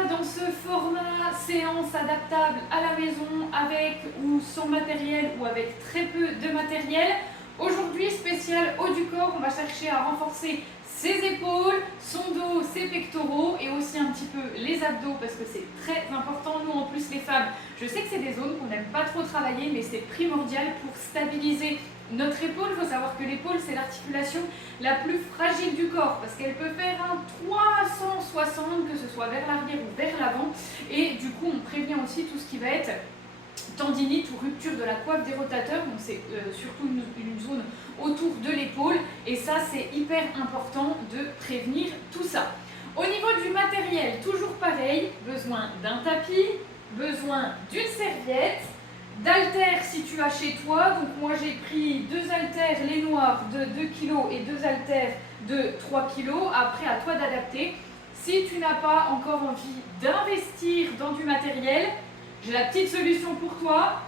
voilà, dans ce format séance adaptable à la maison, avec ou sans matériel ou avec très peu de matériel. Aujourd'hui, spécial haut du corps, on va chercher à renforcer ses épaules, son dos, ses pectoraux et aussi un petit peu les abdos parce que c'est très important. Nous, en plus, les femmes, je sais que c'est des zones qu'on n'aime pas trop travailler, mais c'est primordial pour stabiliser notre épaule. Il faut savoir que l'épaule, c'est l'articulation la plus fragile du corps parce qu'elle peut faire un 360, que ce soit vers l'arrière ou vers l'avant. Et du coup, on prévient aussi tout ce qui va être tendinite ou rupture de la coiffe des rotateurs. Donc c'est surtout une zone autour de l'épaule. Et ça, c'est hyper important de prévenir tout ça. Au niveau du matériel, toujours pareil, besoin d'un tapis, besoin d'une serviette, d'haltères si tu as chez toi. Donc moi j'ai pris 2 haltères, les noirs de 2 kg et 2 haltères de 3 kg. Après, à toi d'adapter. Si tu n'as pas encore envie d'investir dans du matériel, j'ai la petite solution pour toi.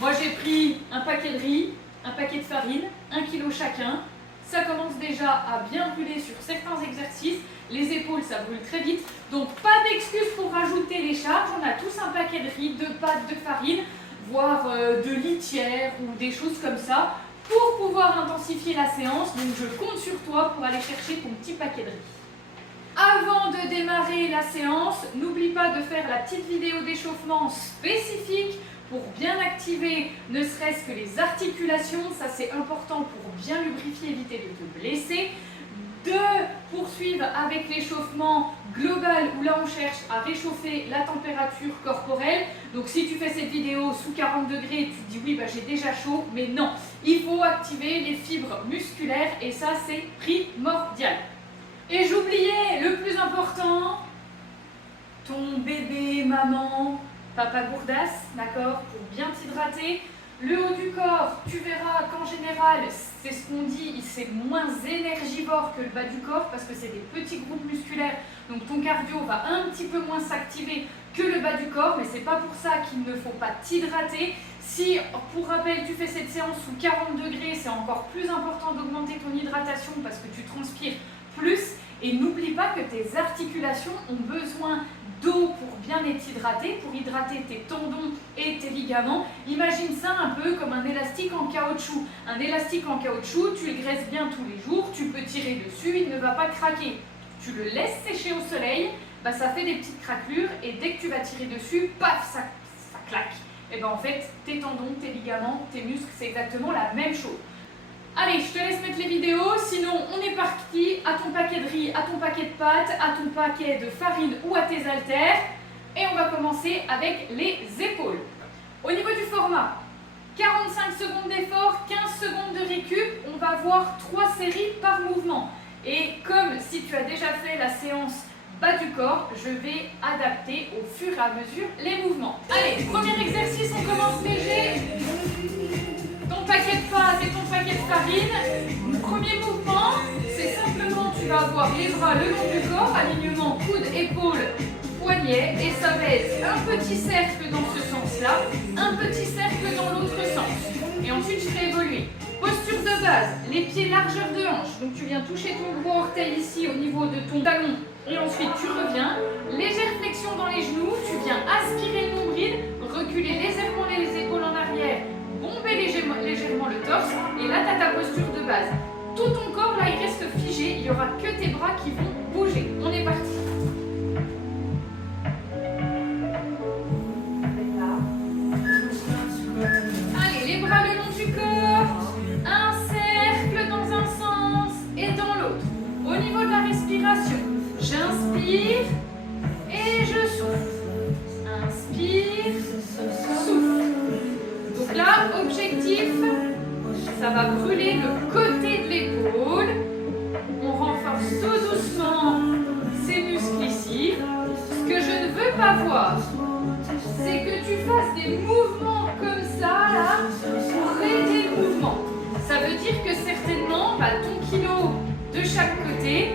Moi j'ai pris un paquet de riz, un paquet de farine, 1 kg chacun. Ça commence déjà à bien brûler sur certains exercices. Les épaules, ça brûle très vite. Donc pas d'excuse pour rajouter les charges. On a tous un paquet de riz, de pâtes, de farine, voire de litière ou des choses comme ça pour pouvoir intensifier la séance. Donc je compte sur toi pour aller chercher ton petit paquet de riz. Avant de démarrer la séance, n'oublie pas de faire la petite vidéo d'échauffement spécifique pour bien activer ne serait-ce que les articulations. Ça, c'est important pour bien lubrifier, éviter de te blesser. De poursuivre avec l'échauffement global où là on cherche à réchauffer la température corporelle. Donc si tu fais cette vidéo sous 40 degrés, tu te dis oui, bah, j'ai déjà chaud, mais non, il faut activer les fibres musculaires et ça c'est primordial. Et j'oubliais le plus important, ton bébé, maman, papa gourdasse, d'accord, pour bien t'hydrater. Le haut du corps, tu verras qu'en général, c'est ce qu'on dit, c'est moins énergivore que le bas du corps parce que c'est des petits groupes musculaires. Donc ton cardio va un petit peu moins s'activer que le bas du corps, mais c'est pas pour ça qu'il ne faut pas t'hydrater. Si, pour rappel, tu fais cette séance sous 40 degrés, c'est encore plus important d'augmenter ton hydratation parce que tu transpires plus. Et n'oublie pas que tes articulations ont besoin d'eau pour bien être hydratées, pour hydrater tes tendons et tes ligaments. Imagine ça un peu comme un élastique en caoutchouc. Un élastique en caoutchouc, tu le graisses bien tous les jours, tu peux tirer dessus, il ne va pas craquer. Tu le laisses sécher au soleil, bah ça fait des petites craquelures et dès que tu vas tirer dessus, paf, ça claque. Et ben en fait, tes tendons, tes ligaments, tes muscles, c'est exactement la même chose. Allez, je te laisse mettre les vidéos, sinon on est parti à ton paquet de riz, à ton paquet de pâtes, à ton paquet de farine ou à tes haltères. Et on va commencer avec les épaules. Au niveau du format, 45 secondes d'effort, 15 secondes de récup, on va voir 3 séries par mouvement. Et comme si tu as déjà fait la séance bas du corps, je vais adapter au fur et à mesure les mouvements. Allez, premier exercice, on commence léger. Ton paquet de pâtes et ton paquet de farine. Premier mouvement, c'est simplement, tu vas avoir les bras le long du corps, alignement coude, épaule, poignet, et ça va être un petit cercle dans ce sens-là, un petit cercle dans l'autre sens. Et ensuite, je ferai évoluer. Posture de base, les pieds largeur de hanche. Donc tu viens toucher ton gros orteil ici au niveau de ton talon, et ensuite tu reviens. Légère flexion dans les genoux, tu viens aspirer le nombril, reculer légèrement les épaules en arrière, bomber légèrement le torse, et là tu as ta posture de base. Tout ton corps là il reste figé, il n'y aura que tes bras qui vont bouger. On est parti. Allez, les bras le long du corps, un cercle dans un sens et dans l'autre. Au niveau de la respiration, j'inspire et je souffle. Inspire, souffle. Donc là, objectif, ça va brûler le côté de l'épaule. On renforce tout doucement ces muscles ici. Ce que je ne veux pas voir, c'est que tu fasses des mouvements comme ça, là, pour aider le mouvement. Ça veut dire que certainement, ton kilo de chaque côté,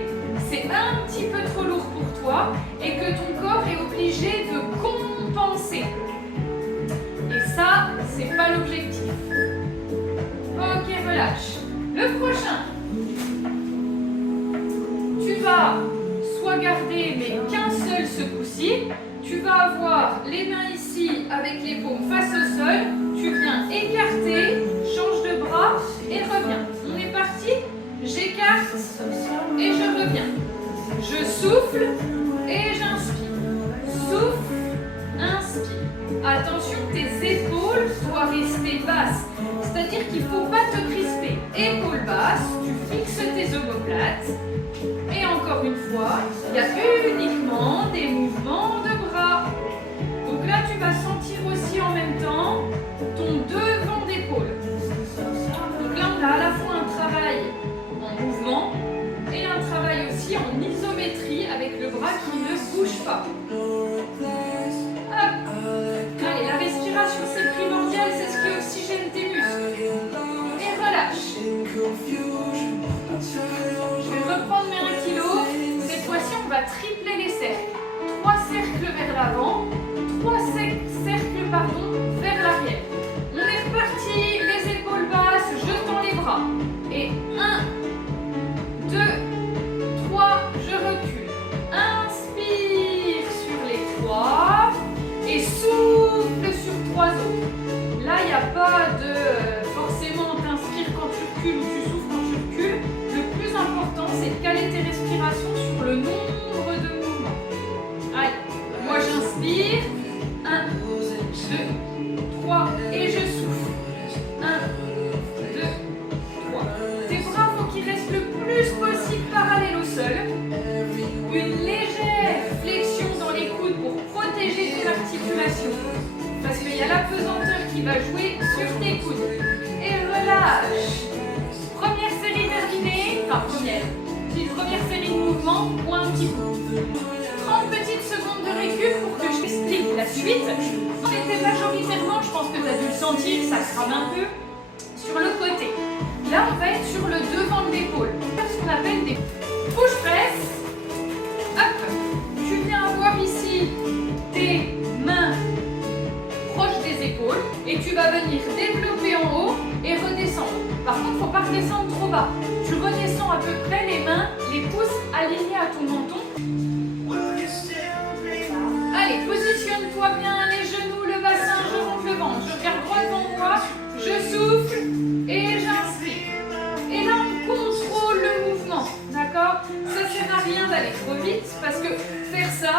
c'est un petit peu trop lourd pour toi et que ton corps est obligé de compenser. Et ça, c'est pas l'objectif. Ok, relâche. Le prochain, tu vas soit garder mais qu'un seul secousse les mains ici avec les paumes face au sol. Tu viens écarter, change de bras et reviens. On est parti. J'écarte et je reviens. Je souffle et j'inspire. Souffle, inspire. Attention, tes épaules doivent rester basses. C'est-à-dire qu'il ne faut pas te crisper. Épaules basses, tu fixes tes omoplates. Et encore une fois, il y a uniquement des mouvements de bras. Donc là, tu vas sentir aussi en même temps ton devant d'épaule. Donc là, on a à la fois un travail en mouvement et un travail aussi en isométrie avec le bras qui ne bouge pas. Hop. Allez, la respiration, c'est primordial, c'est ce qui oxygène tes muscles. Et relâche. Je vais reprendre mes 1 kg. Cette fois-ci, on va tripler les cercles. 3 cercles vers l'avant, 3 cercles vers l'arrière. On est reparti, les épaules basses, je tends les bras. Et 1, 2, 3, je recule. Inspire sur les 3 et souffle sur 3 autres. Là, il n'y a pas de forcément t'inspires quand tu recules ou tu souffles quand tu recules. Le plus important, c'est de caler tes respirations sur le nombre de mouvements. Allez, moi j'inspire. 1, 2, 3 et je souffle. 1, 2, 3. Tes bras, faut qu'ils restent le plus possible parallèles au sol. Une légère flexion dans les coudes pour protéger tes articulations. Parce qu'il y a la pesanteur qui va jouer sur tes coudes. Et relâche. Première série terminée. Enfin, première série de mouvements ou un petit coup. 30 petites secondes de récup pour que je t'explique la suite. On était majoritairement, je pense que tu as dû le sentir, ça crame un peu, sur le côté. Là, on va être sur le devant de l'épaule. C'est ce qu'on appelle des push-press. Hop. Tu viens avoir ici tes mains proches des épaules et tu vas venir développer en haut et redescendre. Par contre, il ne faut pas redescendre trop bas. Tu redescends à peu près les mains, les pouces alignés à ton menton. Allez, positionne-toi bien, les genoux, le bassin, je monte le ventre. Je regarde droit devant moi, je souffle et j'inspire. Et là, on contrôle le mouvement, d'accord? Ça ne sert à rien d'aller trop vite parce que faire ça,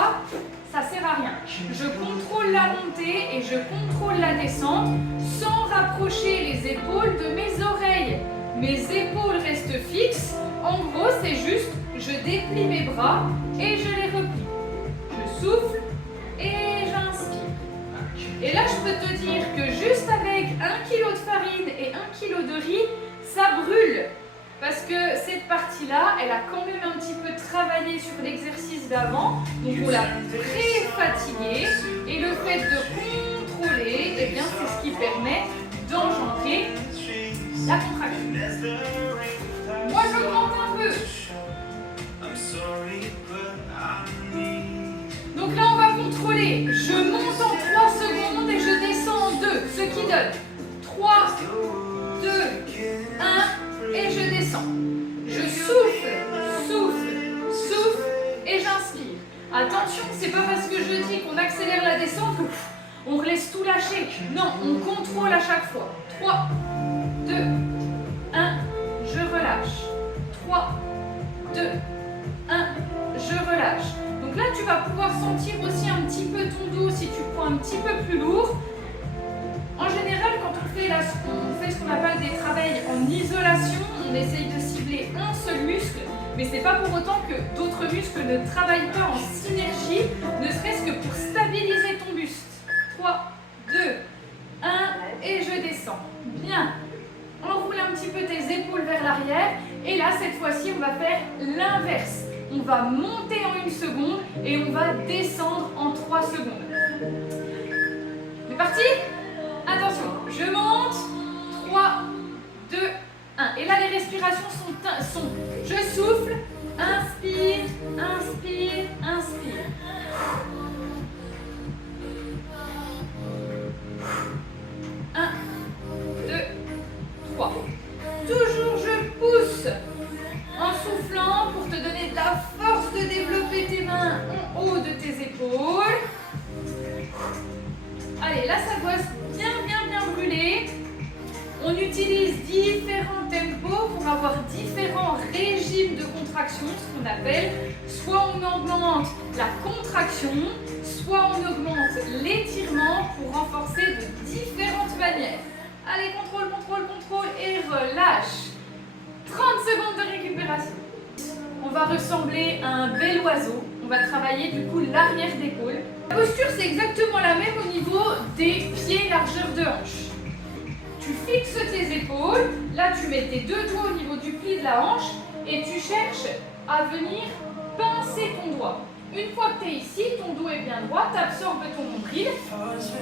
ça ne sert à rien. Je contrôle la montée et je contrôle la descente sans rapprocher les épaules de mes oreilles. Mes épaules restent fixes. En gros, c'est juste, je déplie mes bras et je les replie. Je souffle et j'inspire. Et là, je peux te dire que juste avec 1 kg de farine et 1 kg de riz, ça brûle. Parce que cette partie-là, elle a quand même un petit peu travaillé sur l'exercice d'avant. Donc on l'a très fatiguée. Et le fait de contrôler, eh bien, c'est ce qui permet d'engendrer la contraction. Moi, j'augmente un peu. Donc là, on va contrôler. Je monte en 3 secondes et je descends en 2. Ce qui donne 3, 2, 1 et je descends. Je souffle, souffle, souffle et j'inspire. Attention, c'est pas parce que je dis qu'on accélère la descente qu'on laisse tout lâcher. Non, on contrôle à chaque fois. 3, 2, 1, je relâche. 3, 2, 1, je relâche. Donc là, tu vas pouvoir sentir aussi un petit peu ton dos si tu prends un petit peu plus lourd. En général, quand on fait ce qu'on appelle des travails en isolation, on essaye de cibler un seul muscle, mais ce n'est pas pour autant que d'autres muscles ne travaillent pas en synergie, ne serait-ce que pour stabiliser ton buste. 3, 2, 1, et je descends. Bien. Enroule un petit peu tes épaules vers l'arrière, et là, cette fois-ci, on va faire l'inverse. On va monter en 1 seconde et on va descendre en 3 secondes. C'est parti? Attention, je monte. 3, 2, 1. Et là, les respirations sont je souffle, inspire, inspire, inspire. 1, 2, 3. Toujours je pousse en soufflant pour te donner de la force de développer tes mains en haut de tes épaules. on augmente la contraction, soit on augmente l'étirement pour renforcer de différentes manières. Allez, contrôle, contrôle, contrôle et relâche. 30 secondes de récupération. On va ressembler à un bel oiseau. On va travailler du coup l'arrière d'épaule. La posture, c'est exactement la même au niveau des pieds, largeur de hanche. Tu fixes tes épaules. Là, tu mets tes deux doigts au niveau du pli de la hanche et tu cherches à venir pincer ton doigt. Une fois que tu es ici, ton dos est bien droit, tu absorbes ton nombril.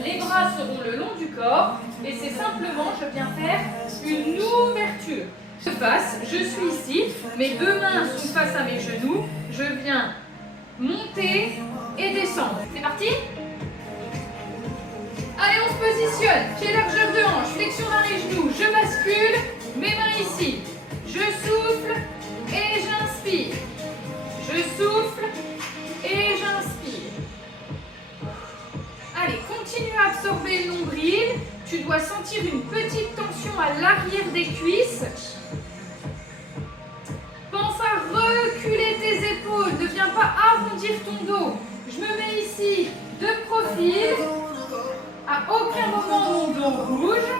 Les bras seront le long du corps et c'est simplement, je viens faire une ouverture. Je suis ici, mes deux mains sont face à mes genoux, je viens monter et descendre. C'est parti? Allez, on se positionne, pied largeur de hanche, flexion dans les genoux, je bascule, mes mains ici, je souffle et j'inspire, je souffle et j'inspire. Allez, continue à absorber le nombril, tu dois sentir une petite tension à l'arrière des cuisses. Pense à reculer tes épaules, ne viens pas arrondir ton dos. Je me mets ici de profil, à aucun moment mon dos bouge.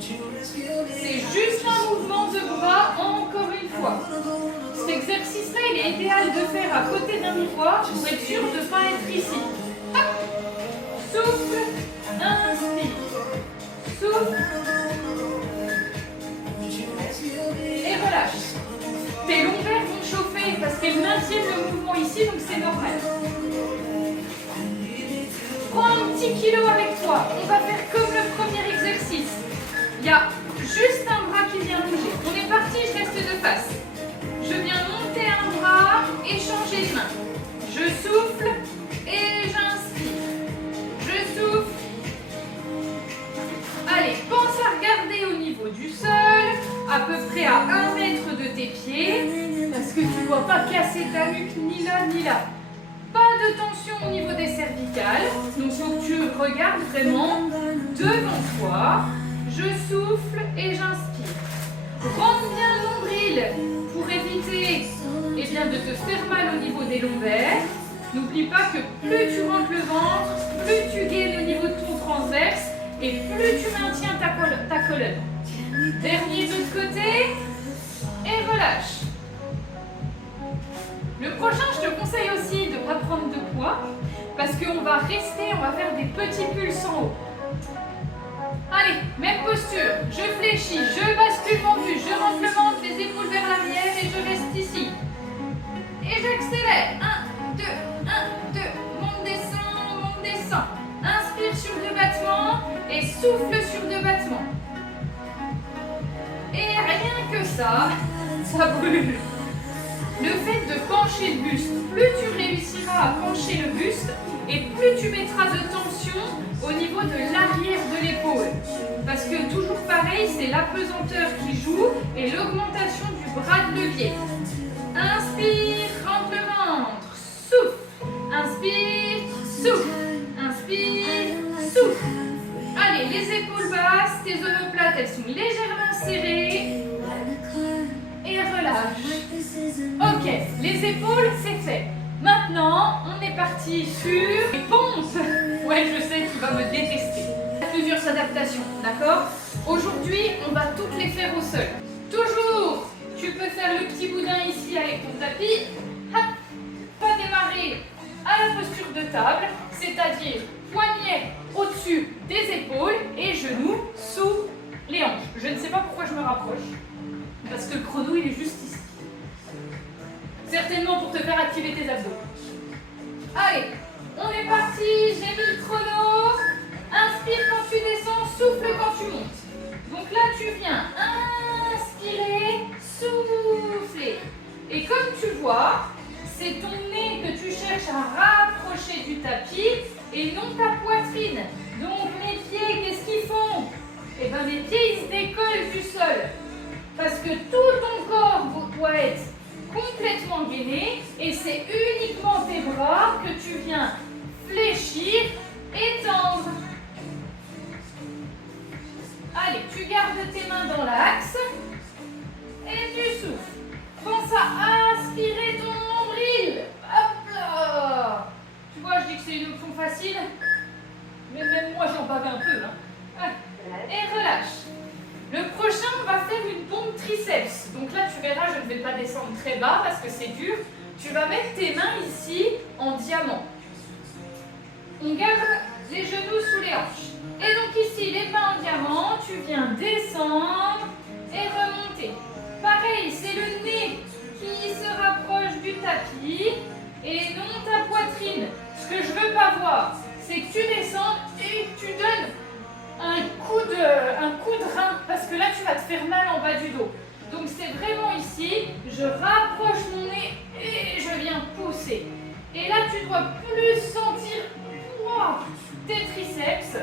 C'est juste un mouvement de bras encore une fois. Cet exercice-là, il est idéal de faire à côté d'un miroir pour être sûr de ne pas être ici. Hop. Souffle, inspire, souffle et relâche. Tes lombaires vont chauffer parce qu'elles maintiennent le mouvement ici, donc c'est normal. Prends un petit kilo avec toi. On va faire comme le premier exercice. Il y a juste un bras qui vient bouger. On est parti, je reste de face. Je viens monter un bras et changer de main. Je souffle et j'inspire. Je souffle. Allez, pense à regarder au niveau du sol, à peu près à 1 mètre de tes pieds, parce que tu ne dois pas casser ta nuque ni là ni là. Pas de tension au niveau des cervicales, donc il faut que tu regardes vraiment devant toi. Je souffle et j'inspire. Rentre bien le nombril pour éviter de te faire mal au niveau des lombaires. N'oublie pas que plus tu rentres le ventre, plus tu gaines au niveau de ton transverse et plus tu maintiens ta colonne. Dernier de l'autre côté et relâche. Le prochain, je te conseille aussi de ne pas prendre de poids parce qu'on va rester, on va faire des petits pulses en haut. Allez, même posture, je fléchis, je bascule mon buste, je rentre le ventre, les épaules vers l'arrière et je reste ici. Et j'accélère. 1, 2, 1, 2, monte, descend. Inspire sur 2 battements et souffle sur 2 battements. Et rien que ça brûle. Le fait de pencher le buste, plus tu réussiras à pencher le buste et plus tu mettras de tension au niveau de l'arrière de l'épaule. Parce que toujours pareil, c'est l'apesanteur qui joue et l'augmentation du bras de levier. Inspire, rentre le ventre, souffle. Inspire, souffle. Inspire, souffle. Allez, les épaules basses, tes omoplates, elles sont légèrement serrées. Et relâche. Ok, les épaules, c'est fait. Maintenant, on est parti sur les pompes. Ouais, je sais, tu vas me détester. Il y a plusieurs adaptations, d'accord? Aujourd'hui, on va toutes les faire au sol. Toujours, tu peux faire le petit boudin ici avec ton tapis. Hop, pas démarrer à la posture de table, c'est-à-dire poignet au-dessus des épaules et genoux sous les hanches. Je ne sais pas pourquoi je me rapproche, parce que le chrono, il est juste ici. Certainement pour te faire activer tes abdos. Allez, on est parti, j'ai mis le chrono. Inspire quand tu descends, souffle quand tu montes. Donc là, tu viens inspirer, souffler. Et comme tu vois, c'est ton nez que tu cherches à rapprocher du tapis et non ta poitrine. Donc les pieds, qu'est-ce qu'ils font? Eh bien, les pieds, ils se décollent du sol. Parce que tout ton corps doit être complètement gainé et c'est uniquement tes bras que tu viens fléchir et tendre. Allez, tu gardes tes mains dans l'axe et tu souffles. Pense à aspirer ton nombril. Hop. facile. Mais même moi, j'en bavais un peu. Hein. Et relâche. Le prochain, on va faire une pompe triceps. Donc là, tu verras, je ne vais pas descendre très bas parce que c'est dur. Tu vas mettre tes mains ici en diamant. On garde les genoux sous les hanches. Et donc ici, les mains en diamant, tu viens descendre et remonter. Pareil, c'est le nez qui se rapproche du tapis et non ta poitrine. Ce que je ne veux pas voir, c'est que tu descends et que tu donnes un coup de rein parce que là, tu vas te faire mal en bas du dos. Donc c'est vraiment ici, je rapproche mon nez et je viens pousser. Et là, tu dois plus sentir tes triceps,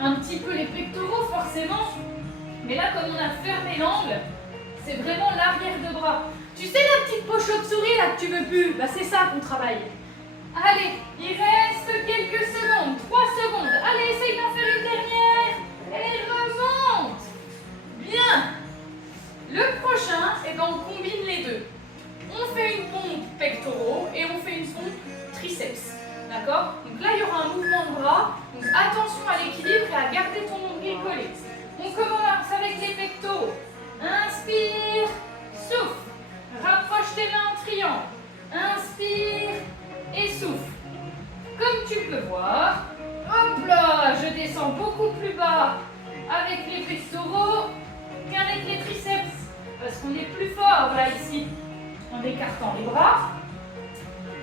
un petit peu les pectoraux forcément, mais là comme on a fermé l'angle, c'est vraiment l'arrière de bras. Tu sais la petite poche chauve-souris là que tu veux plus, bah c'est ça qu'on travaille. Allez, il reste quelques secondes, 3 secondes. Allez, essaye d'en faire une dernière et remonte. Bien. Le prochain, eh ben, on combine les deux. On fait une pompe pectoraux et on fait une pompe triceps. D'accord? Donc là, il y aura un mouvement de bras. Donc attention à l'équilibre et à garder ton nombril collé. On commence avec les pectoraux. Inspire, souffle. Rapproche tes mains en triangle. Inspire et souffle. Comme tu peux voir, hop là, je descends beaucoup plus bas avec les pectoraux qu'avec les triceps. Parce qu'on est plus fort là ici, en écartant les bras.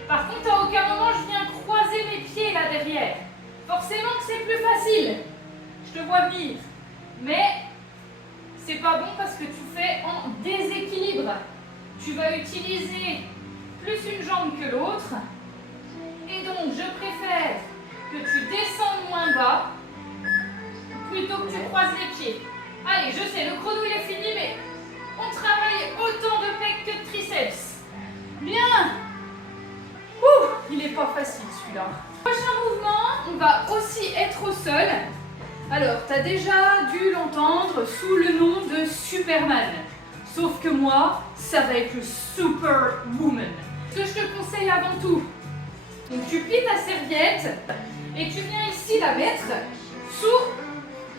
Par contre, à aucun moment, je viens croiser mes pieds là derrière. Forcément que c'est plus facile. Je te vois venir. Mais c'est pas bon parce que tu fais en déséquilibre. Tu vas utiliser plus une jambe que l'autre. Et donc, je préfère que tu descendes moins bas plutôt que tu croises les pieds. Allez, je sais, le chrono il est fini, mais on travaille autant de pecs que de triceps. Bien. Il n'est pas facile celui-là. Prochain mouvement, on va aussi être au sol. Alors, tu as déjà dû l'entendre sous le nom de Superman. Sauf que moi, ça va être le Superwoman. Ce que je te conseille avant tout, donc tu plies ta serviette et tu viens ici la mettre sous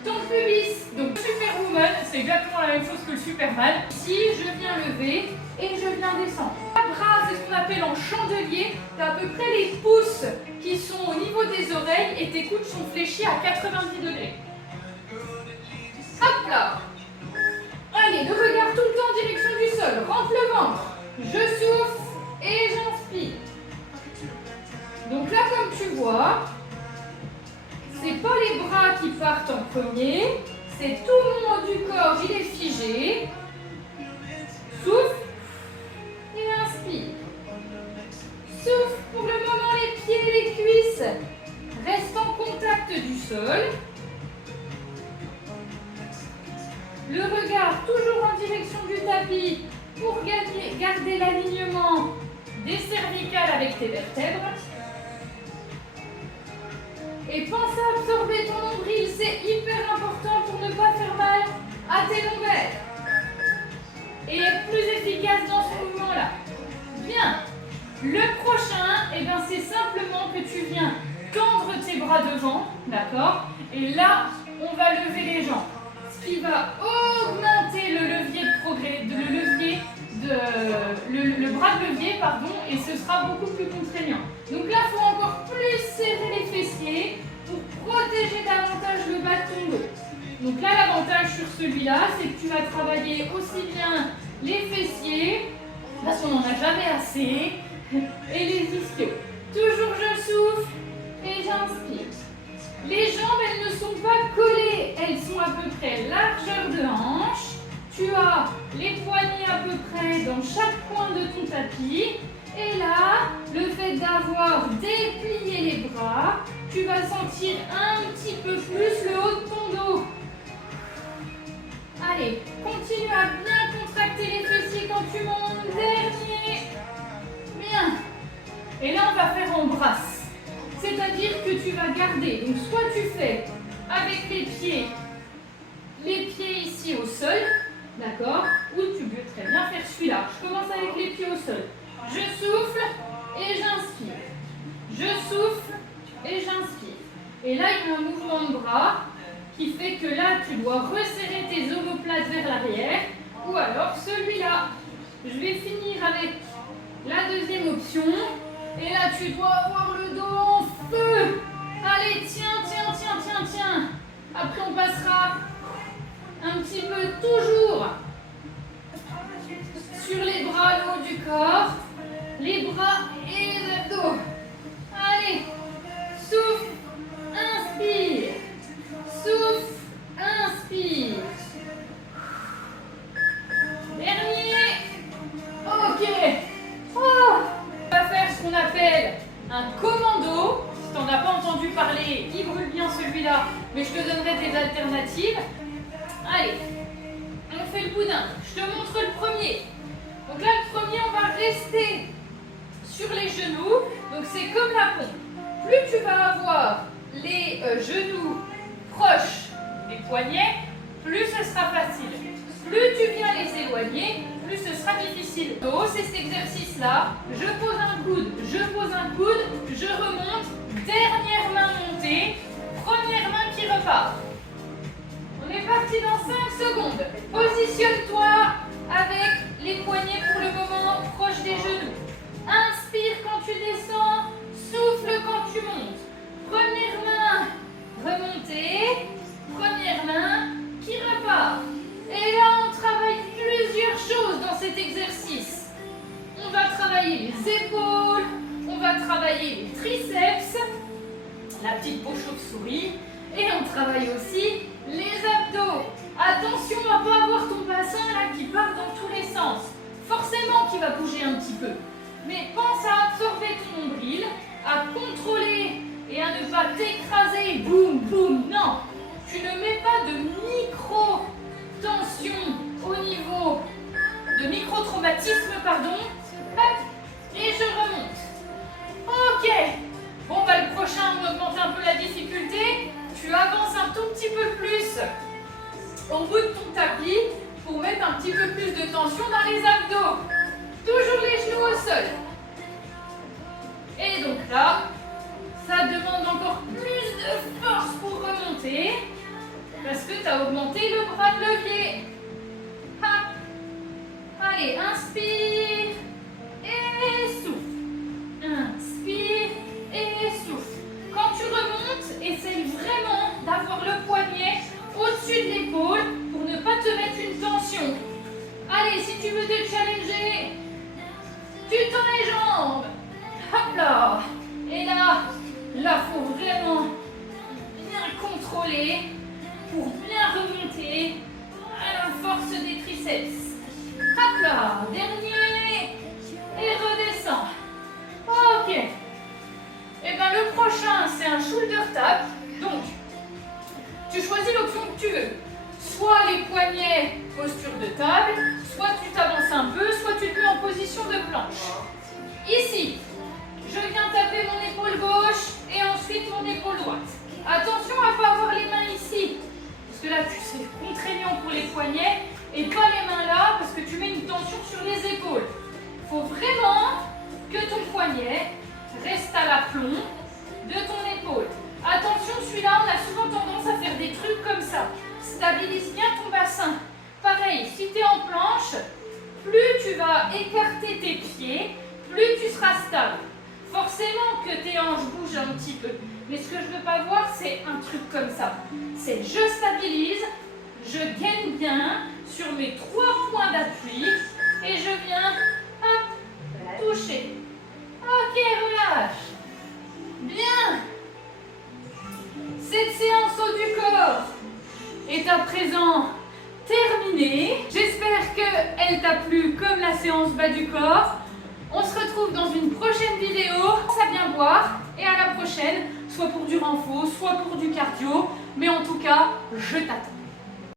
ton pubis. Donc Superwoman, c'est exactement la même chose que le Superman. Ici, je viens lever et je viens descendre. Le bras, c'est ce qu'on appelle en chandelier. Tu as à peu près les pouces qui sont au niveau des oreilles et tes coudes sont fléchis à 90 degrés. Hop là. Allez, le regard tout le temps en direction du sol. Rentre le ventre. Je souffle et j'inspire. Donc là, comme tu vois, c'est pas les bras qui partent en premier, c'est tout le haut du corps, il est figé. Souffle et inspire. Souffle pour le moment les pieds et les cuisses. Reste en contact du sol. Le regard toujours en direction du tapis pour garder l'alignement des cervicales avec tes vertèbres. Et pense à absorber ton nombril, c'est hyper important pour ne pas faire mal à tes lombaires. Et être plus efficace dans ce mouvement-là. Bien. Le prochain, eh ben, c'est simplement que tu viens tendre tes bras devant, d'accord? Et là, on va lever les jambes. Ce qui va augmenter le levier de progrès, le bras de levier, pardon, et ce sera beaucoup plus contraignant. Donc là, il faut encore plus serrer les fessiers pour protéger davantage le bas de ton dos. Donc là, l'avantage sur celui-là, c'est que tu vas travailler aussi bien les fessiers, parce qu'on n'en a jamais assez, et les ischios. Toujours je souffle et j'inspire. Les jambes, elles ne sont pas collées, elles sont à peu près largeur de hanche. Tu as les poignets à peu près dans chaque coin de ton tapis. Et là, le fait d'avoir déplié les bras, tu vas sentir un petit peu plus le haut de ton dos. Allez, continue à bien contracter les fessiers quand tu montes. Dernier. Bien. Et là, on va faire en brasse. C'est-à-dire que tu vas garder, donc soit tu fais avec les pieds ici au sol, d'accord? Ou tu peux très bien faire celui-là. Je commence avec les pieds au sol. Je souffle et j'inspire. Je souffle et j'inspire. Et là, il y a un mouvement de bras qui fait que là, tu dois resserrer tes omoplates vers l'arrière ou alors celui-là. Je vais finir avec la deuxième option. Et là, tu dois avoir le dos en feu. Allez, tiens, tiens, tiens, tiens, tiens. Après, on passera un petit peu toujours sur les bras, le haut du corps. Les bras et les abdos. Allez, souffle, inspire. Souffle, inspire. Dernier. Ok. Oh. On va faire ce qu'on appelle un commando. Si tu n'en as pas entendu parler, il brûle bien celui-là, mais je te donnerai des alternatives. Allez, on fait le boudin. Je te montre le premier. Donc là, le premier, on va rester sur les genoux. Donc c'est comme la pompe. Plus tu vas avoir les genoux proches des poignets, plus ce sera facile. Plus tu viens les éloigner, plus ce sera difficile. Donc c'est cet exercice-là. Je pose un coude, je pose un coude, je remonte. Dernière main montée, première main qui repart. On est parti dans 5 secondes. Positionne-toi avec les poignets pour le moment proches des genoux. Inspire quand tu descends, souffle quand tu montes. Première main remontée, première main qui repart. Et là, on travaille plusieurs choses dans cet exercice. On va travailler les épaules, on va travailler les triceps, la petite peau chauve-souris, et on travaille aussi les abdos. Attention à ne pas avoir ton bassin là qui part dans tous les sens. Forcément qu'il va bouger un petit peu. Mais pense à absorber ton nombril, à contrôler et à ne pas t'écraser. Boum, boum. Non, tu ne mets pas de micro-tension au niveau de micro-traumatisme, pardon. Hop, et je remonte. Ok. Bon, bah le prochain, on augmente un peu la difficulté. Tu avances un tout petit peu plus au bout de ton tapis pour mettre un petit peu plus de tension dans les abdos. Toujours les genoux au sol. Et donc là, ça demande encore plus de force pour remonter parce que tu as augmenté le bras de levier. Hop. Allez, inspire et souffle. Inspire et souffle. Quand tu remontes, essaye vraiment d'avoir le poignet au-dessus de l'épaule pour ne pas te mettre une tension. Allez, si tu veux te challenger, tu tends les jambes. Hop là. Et là, faut vraiment bien contrôler pour bien remonter à la force des triceps. Hop là, dernier. Et redescends. Ok. Et bien le prochain, c'est un shoulder tap. Donc, tu choisis l'option que tu veux. Soit les poignets, posture de table, soit tu t'avances un peu, soit tu te mets en position de planche. Ici, je viens taper mon épaule gauche et ensuite mon épaule droite. Attention à ne pas avoir les mains ici, parce que là, c'est contraignant pour les poignets, et pas les mains là, parce que tu mets une tension sur les épaules. Il faut vraiment que ton poignet reste à l'aplomb de ton épaule. Attention, celui-là, on a souvent tendance à faire des trucs comme ça. Stabilise bien ton bassin. Pareil, si tu es en planche, plus tu vas écarter tes pieds, plus tu seras stable. Forcément que tes hanches bougent un petit peu. Mais ce que je ne veux pas voir, c'est un truc comme ça. C'est je stabilise, je gagne bien sur mes 3 points d'appui et je viens hop, toucher. Ok, relâche. Bien. Cette séance haut du corps est à présent terminée. J'espère qu'elle t'a plu comme la séance bas du corps. On se retrouve dans une prochaine vidéo. Pense à bien boire et à la prochaine, soit pour du renfort, soit pour du cardio. Mais en tout cas, je t'attends.